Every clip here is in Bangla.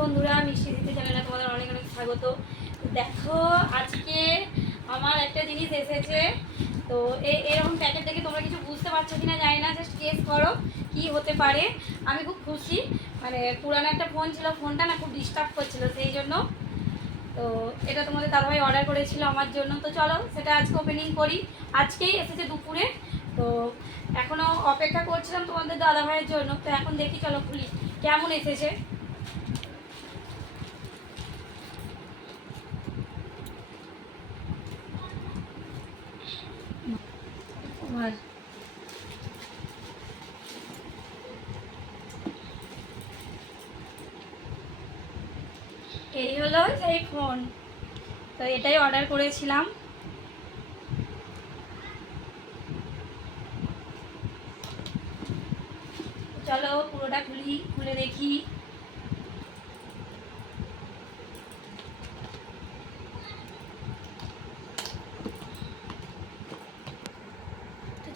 বন্ধুরা মিষ্টি দিতে চ্যানেলে তোমাদের অনেক অনেক স্বাগত। দেখো, আজকে আমার একটা জিনিস এসেছে। তো এরকম প্যাকেট দেখে তোমরা কিছু বুঝতে পারছ কিনা জানি না জাস্ট গেস করো কি হতে পারে। আমি খুব খুশি মানে পুরানো একটা ফোন ছিল ফোনটা না খুব ডিস্টার্ব করছিল, সেই জন্য। তো এটা তোমাদের দাদাভাই অর্ডার করেছিল আমার জন্য। তো চলো, সেটা আজকে ওপেনিং করি। আজকেই এসেছে দুপুরে। তো এখনও অপেক্ষা করছিলাম তোমাদের দাদাভাইয়ের জন্য। তো এখন দেখি, চলো খুলি। কেমন এসেছে? আর এই হলো সেই ফোন তো এটাই অর্ডার করেছিলাম। চলো পুরোটা খুলি খুলে দেখি।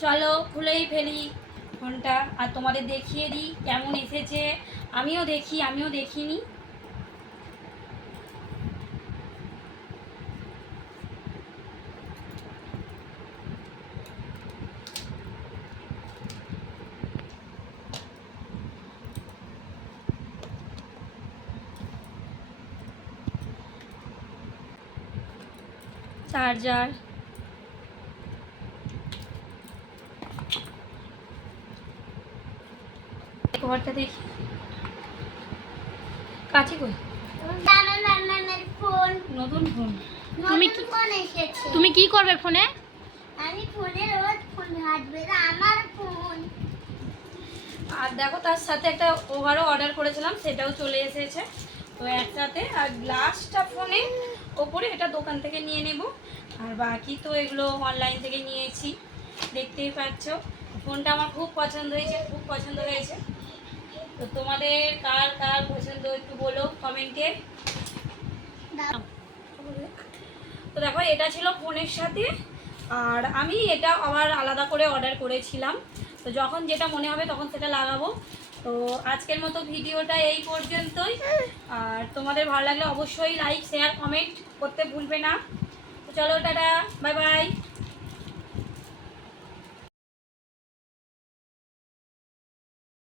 চলো খুলেই ফেলি ফোনটা, আর তোমাদের দেখিয়ে দিই কেমন এসেছে। আমিও দেখি, আমিও দেখিনি। চার্জার। কভারটা দেখি। কাছে কই? নতুন ফোন তুমি কি তুমি কি করবে ফোনে আমি ফোনে রোজ ফোন ঘাটবে আমার ফোন আর দেখো, তার সাথে একটা ওভারও অর্ডার করেছিলাম, সেটাও চলে এসেছে। তো একসাথে, আর গ্লাসটা ফোনে ওপরে, এটা দোকান থেকে নিয়ে নেব। আর বাকি তো এগুলো অনলাইন থেকে নিয়েছি। দেখতেই পাচ্ছ ফোনটা আমার খুব পছন্দ হয়েছে, খুব পছন্দ হয়েছে। তো তোমাদের কার কার পছন্দ একটু বলো কমেন্টে। তো দেখো, এটা ছিল ফোনের সাথে, আর আমি এটা আবার আলাদা করে অর্ডার করেছিলাম। তো যখন যেটা মনে হবে তখন সেটা লাগাবো। তো আজকের মতো ভিডিওটা এই পর্যন্তই। আর তোমাদের ভালো লাগলে অবশ্যই লাইক শেয়ার কমেন্ট করতে ভুলবে না। চলো, টাটা বাই বাই